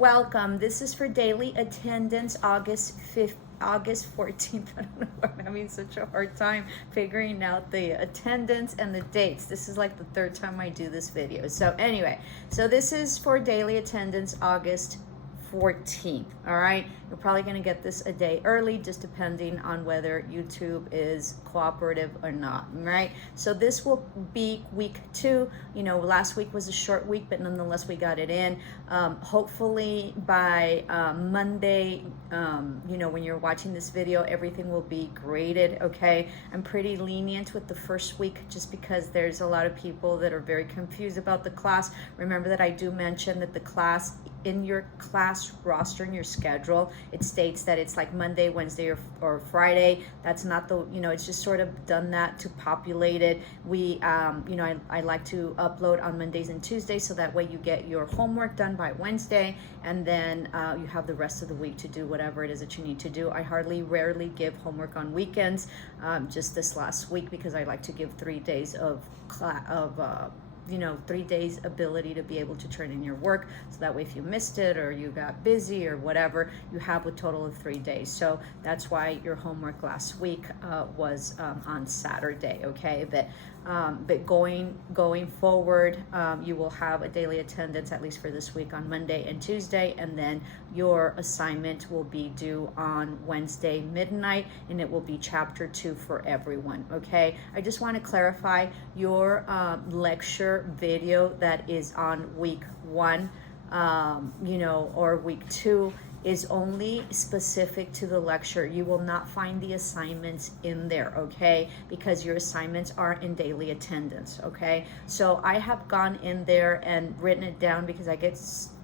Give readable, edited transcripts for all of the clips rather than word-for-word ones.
Welcome. This is for daily attendance, August 5th. August 14th. I don't know why I'm having such a hard time figuring out the attendance and the dates. This is like the third time I do this video. So anyway, so this is for daily attendance, August 14th. All right, you're probably going to get this a day early, just depending on whether YouTube is cooperative or not. Right, so this will be week 2. You know, last week was a short week, but nonetheless we got it in. Hopefully by Monday, you know, when you're watching this video, everything will be graded. Okay, I'm pretty lenient with the first week just because there's a lot of people that are very confused about the class. Remember that I do mention that the class, in your class roster, in your schedule, it states that it's like Monday, Wednesday, or Friday. That's not the, you know, it's just sort of done that to populate it. We, you know, I like to upload on Mondays and Tuesdays, so that way you get your homework done by Wednesday, and then you have the rest of the week to do whatever it is that you need to do. I rarely give homework on weekends, just this last week, because I like to give 3 days of you know, 3 days ability to be able to turn in your work, so that way if you missed it or you got busy or whatever, you have a total of 3 days. So that's why your homework last week was on Saturday. Okay, but going forward, you will have a daily attendance, at least for this week, on Monday and Tuesday, and then your assignment will be due on Wednesday midnight, and it will be chapter 2 for everyone. Okay, I just want to clarify, your lecture video that is on week 1, you know, or week 2, is only specific to the lecture. You will not find the assignments in there, okay? Because your assignments are in daily attendance, okay? So I have gone in there and written it down, because I get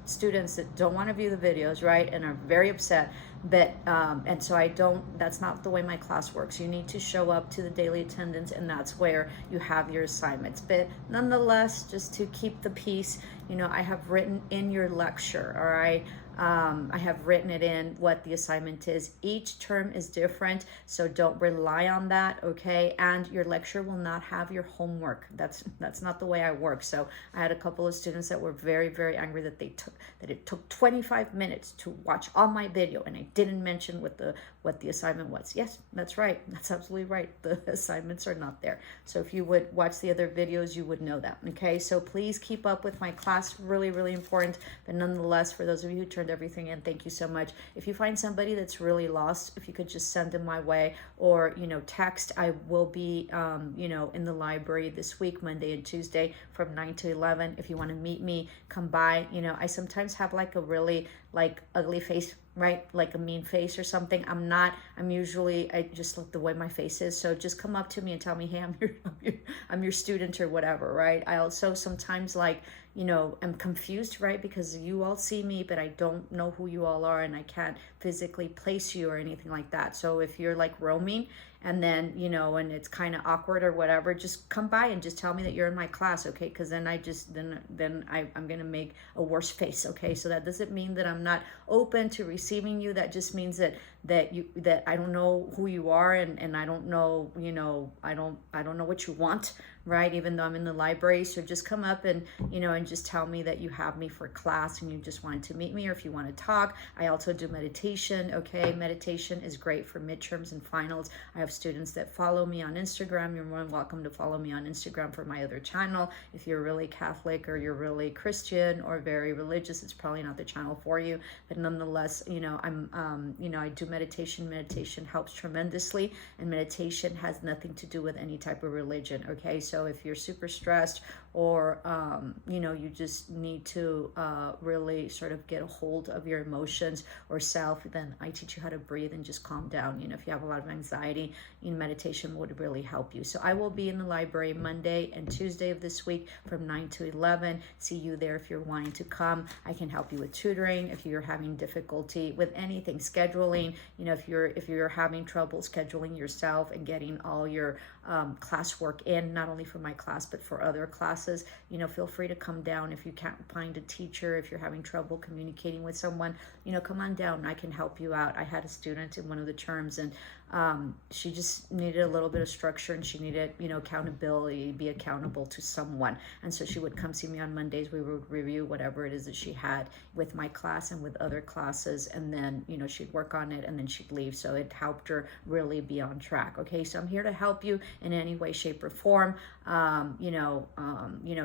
students that don't want to view the videos, right, and are very upset. But and so I don't, that's not the way my class works. You need to show up to the daily attendance, and that's where you have your assignments. But nonetheless, just to keep the peace, you know, I have written in your lecture, all right? I have written it in what the assignment is. Each term is different, so don't rely on that, okay? And your lecture will not have your homework. That's not the way I work. So I had a couple of students that were very, very angry that it took 25 minutes to watch all my video, and I didn't mention what the assignment was. Yes, that's right. That's absolutely right. The assignments are not there. So if you would watch the other videos, you would know that, okay? So please keep up with my class. Really, really important. But nonetheless, for those of you who turned everything in, thank you so much. If you find somebody that's really lost, if you could just send them my way, or, you know, text. I will be, you know, in the library this week, Monday and Tuesday, from 9 to 11. If you want to meet me, come by. You know, I sometimes have like a really like ugly face, right? Like a mean face or something. I'm usually, I just look the way my face is. So just come up to me and tell me, hey, I'm your student or whatever, right? I also sometimes, like, you know, I'm confused, right? Because you all see me, but I don't know who you all are, and I can't physically place you or anything like that. So if you're like roaming, and then, you know, and it's kind of awkward or whatever, just come by and just tell me that you're in my class, okay? Because then I'm gonna make a worse face, okay? So that doesn't mean that I'm not open to receiving you. That just means that I don't know who you are, and I don't know, you know, I don't know what you want, right? Even though I'm in the library. So just come up and, you know, and just tell me that you have me for class and you just wanted to meet me, or if you want to talk. I also do meditation, okay? Meditation is great for midterms and finals. I have students that follow me on Instagram. You're more than welcome to follow me on Instagram for my other channel. If you're really Catholic or you're really Christian or very religious, it's probably not the channel for you. But nonetheless, you know, you know, I do meditation. Meditation helps tremendously, and meditation has nothing to do with any type of religion, okay? So if you're super stressed, or you know, you just need to really sort of get a hold of your emotions or self, then I teach you how to breathe and just calm down. You know, if you have a lot of anxiety, you know, meditation would really help you. So I will be in the library Monday and Tuesday of this week from 9 to 11. See you there if you're wanting to come. I can help you with tutoring if you're having difficulty with anything, scheduling. You know, if you're having trouble scheduling yourself and getting all your classwork in, not only for my class but for other classes, classes, you know, feel free to come down. If you can't find a teacher, if you're having trouble communicating with someone, you know, come on down. I can help you out. I had a student in one of the terms, and she just needed a little bit of structure, and she needed, you know, accountability, be accountable to someone. And so she would come see me on Mondays. We would review whatever it is that she had with my class and with other classes, and then, you know, she'd work on it and then she'd leave. So it helped her really be on track. Okay, so I'm here to help you in any way, shape, or form. You know,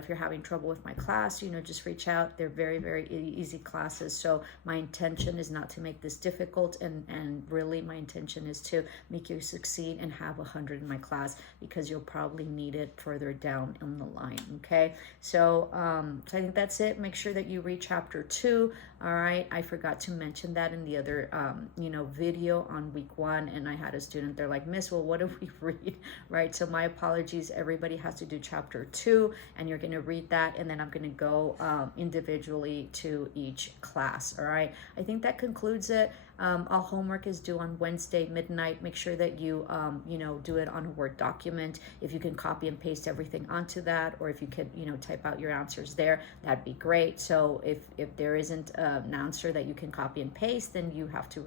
if you're having trouble with my class, you know, just reach out. They're very, very easy classes. So my intention is not to make this difficult, and really my intention is to make you succeed and have 100 in my class, because you'll probably need it further down in the line. Okay, so so I think that's it. Make sure that you read chapter 2. All right, I forgot to mention that in the other you know, video on week 1, and I had a student, they're like, Miss, well, what do we read? Right, so my apologies. Everybody has to do chapter 2, and you're going to read that, and then I'm going to go individually to each class. All right, I think that concludes it. All homework is due on Wednesday midnight. Make sure that you you know, do it on a Word document. If you can copy and paste everything onto that, or if you could, you know, type out your answers there, that'd be great. So if there isn't an answer that you can copy and paste, then you have to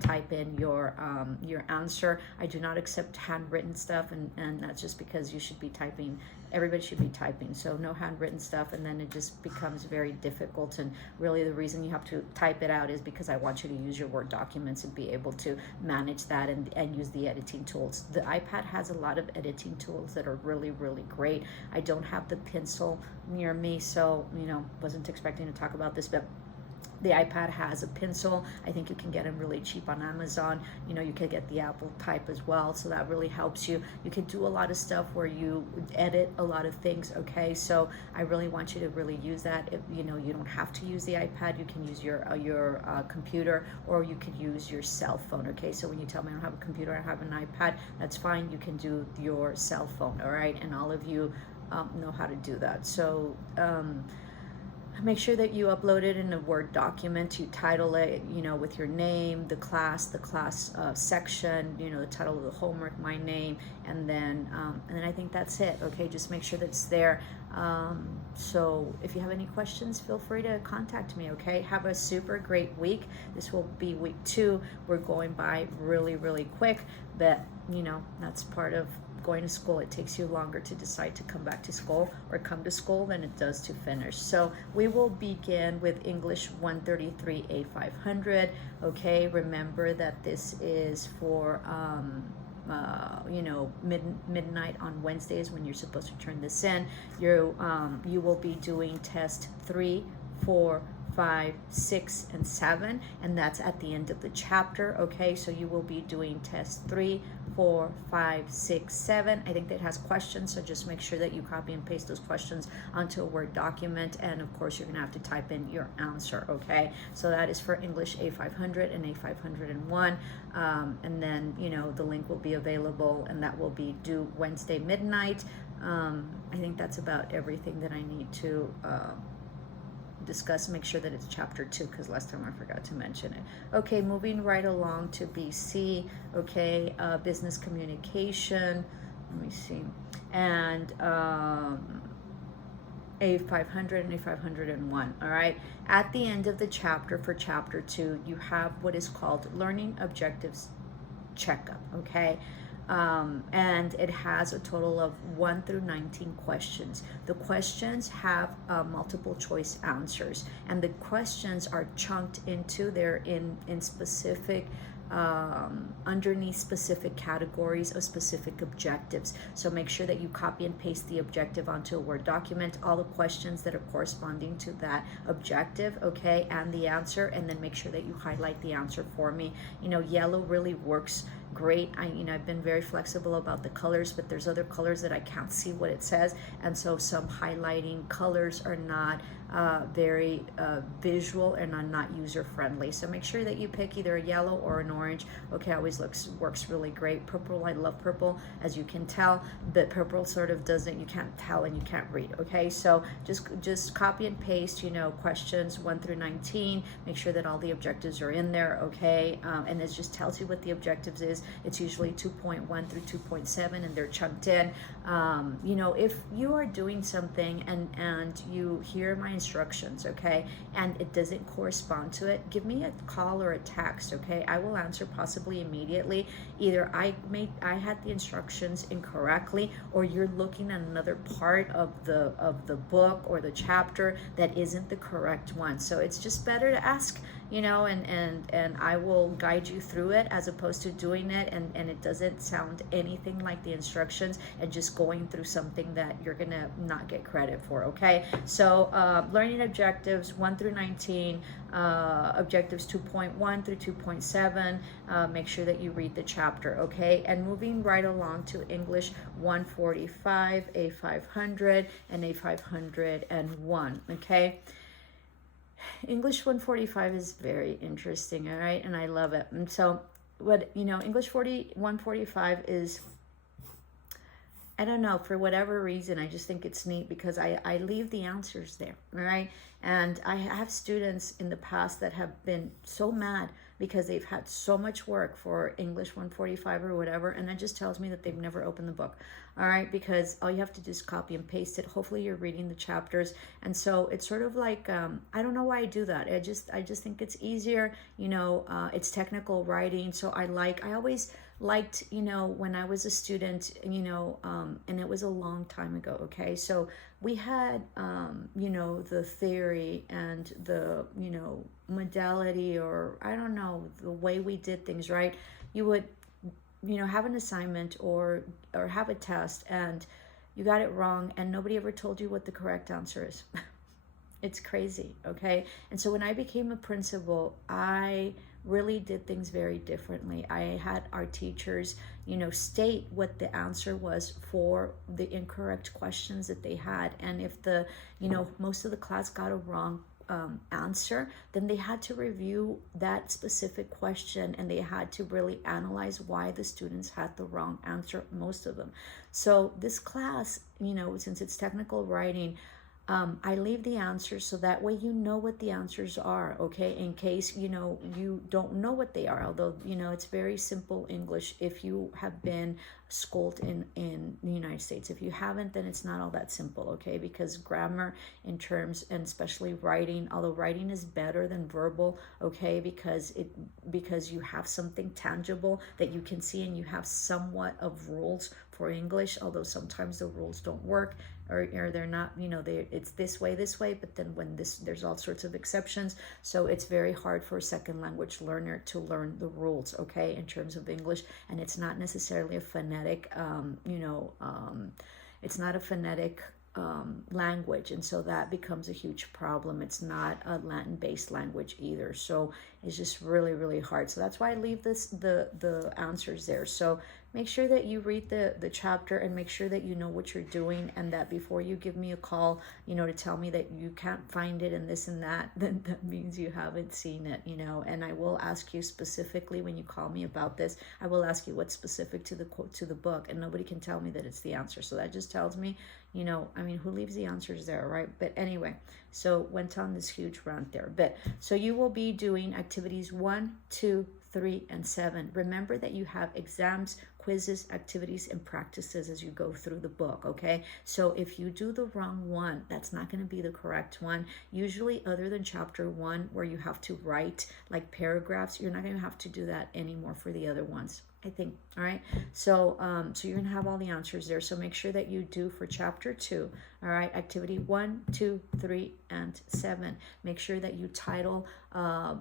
type in your answer. I do not accept handwritten stuff, and that's just because you should be typing. Everybody should be typing, so no handwritten stuff, and then it just becomes very difficult. And really the reason you have to type it out is because I want you to use your Word documents and be able to manage that and use the editing tools. The iPad has a lot of editing tools that are really, really great. I don't have the pencil near me, so, you know, wasn't expecting to talk about this, but the iPad has a pencil. I think you can get them really cheap on Amazon. You know, you could get the Apple type as well, so that really helps you. You can do a lot of stuff where you edit a lot of things. Okay, so I really want you to really use that. If, you know, you don't have to use the iPad. You can use your computer, or you could use your cell phone. Okay, so when you tell me I don't have a computer, I have an iPad, that's fine. You can do your cell phone. All right, and all of you know how to do that. So make sure that you upload it in a Word document. You title it, you know, with your name, the class section, you know, the title of the homework, my name, and then I think that's it. Okay, just make sure that it's there. So if you have any questions, feel free to contact me. Okay, have a super great week. This will be week 2. We're going by really, really quick, but you know, that's part of going to school. It takes you longer to decide to come back to school or come to school than it does to finish. So we will begin with English 133 A500. Okay, remember that this is for you know, midnight on Wednesdays when you're supposed to turn this in. You will be doing test 3, 4, 5, 6, and 7, and that's at the end of the chapter. Okay, so you will be doing test 3, 4, 5, 6, 7. I think that has questions, so just make sure that you copy and paste those questions onto a Word document, and of course you're gonna have to type in your answer. Okay, so that is for English A500 and A501, and then, you know, the link will be available, and that will be due Wednesday midnight. I think that's about everything that I need to discuss. Make sure that it's chapter 2, because last time I forgot to mention it. Okay, moving right along to BC. Okay, business communication. Let me see. And A500 and A501. All right, at the end of the chapter for chapter 2, you have what is called learning objectives checkup. Okay, and it has a total of 1 through 19 questions. The questions have multiple choice answers, and the questions are chunked into, they're in specific underneath specific categories of specific objectives. So make sure that you copy and paste the objective onto a Word document, all the questions that are corresponding to that objective, okay, and the answer, and then make sure that you highlight the answer for me. You know, yellow really works great. I've been very flexible about the colors, but there's other colors that I can't see what it says, and so some highlighting colors are not very visual and are not user friendly. So make sure that you pick either a yellow or an orange. Okay, always works really great. Purple, I love purple, as you can tell, but purple sort of doesn't, you can't tell and you can't read. Okay, so just copy and paste, you know, questions 1 through 19. Make sure that all the objectives are in there. Okay, and it just tells you what the objectives is. It's usually 2.1 through 2.7, and they're chunked in. You know, if you are doing something and you hear my instructions, okay, and it doesn't correspond to it, give me a call or a text. Okay, I will answer possibly immediately. Either I had the instructions incorrectly, or you're looking at another part of the book or the chapter that isn't the correct one. So it's just better to ask, you know, and I will guide you through it, as opposed to doing it and it doesn't sound anything like the instructions and just going through something that you're gonna not get credit for. Okay, so learning objectives 1 through 19, objectives 2.1 through 2.7. Make sure that you read the chapter. Okay, and moving right along to English 145, A500, and A501. Okay, English 145 is very interesting, all right, and I love it. And so what, you know, English 145 is, I don't know, for whatever reason, I just think it's neat because I leave the answers there, all right? And I have students in the past that have been so mad because they've had so much work for English 145 or whatever, and that just tells me that they've never opened the book, all right? Because all you have to do is copy and paste it. Hopefully you're reading the chapters. And so it's sort of like, I don't know why I do that. I just think it's easier, you know, it's technical writing. So I always liked, you know, when I was a student, you know, and it was a long time ago, okay? So we had, you know, the theory and the, you know, modality, or I don't know, the way we did things, right? You would, you know, have an assignment or have a test and you got it wrong and nobody ever told you what the correct answer is. It's crazy, okay? And so when I became a principal, I really did things very differently. I had our teachers, you know, state what the answer was for the incorrect questions that they had. And if the, you know, most of the class got a wrong answer, then they had to review that specific question and they had to really analyze why the students had the wrong answer, most of them. So this class, you know, since it's technical writing, I leave the answers so that way you know what the answers are, okay? In case, you know, you don't know what they are, although, you know, it's very simple English if you have been schooled in the United States. If you haven't, then it's not all that simple, okay? Because grammar in terms, and especially writing, although writing is better than verbal, okay? Because you have something tangible that you can see and you have somewhat of rules for English, although sometimes the rules don't work, or they're not, you know, it's this way, but then when there's all sorts of exceptions. So it's very hard for a second language learner to learn the rules, okay, in terms of English. And it's not necessarily a phonetic, it's not a phonetic language, and so that becomes a huge problem. It's not a Latin-based language either, so it's just really, really hard. So that's why I leave the answers there. So make sure that you read the chapter and make sure that you know what you're doing, and that before you give me a call, you know, to tell me that you can't find it and this and that, then that means you haven't seen it, you know. And I will ask you specifically when you call me about this, I will ask you what's specific to the book, and nobody can tell me that it's the answer. So that just tells me, you know, I mean, who leaves the answers there, right? But anyway, so went on this huge rant there. But so you will be doing activities 1, 2, 3, and 7. Remember that you have exams, quizzes, activities, and practices as you go through the book, okay? So if you do the wrong one, that's not going to be the correct one. Usually, other than chapter 1, where you have to write like paragraphs, you're not going to have to do that anymore for the other ones, I think. All right, so so you're gonna have all the answers there. So make sure that you do for chapter 2, all right, activity 1, 2, 3, and 7. Make sure that you title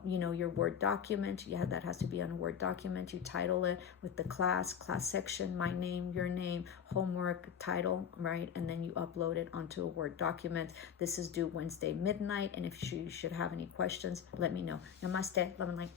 you know, your Word document. Yeah, that has to be on a Word document. You title it with the class section, my name, your name, homework, title, right? And then you upload it onto a Word document. This is due Wednesday midnight, and if you should have any questions, let me know. Namaste, love and light.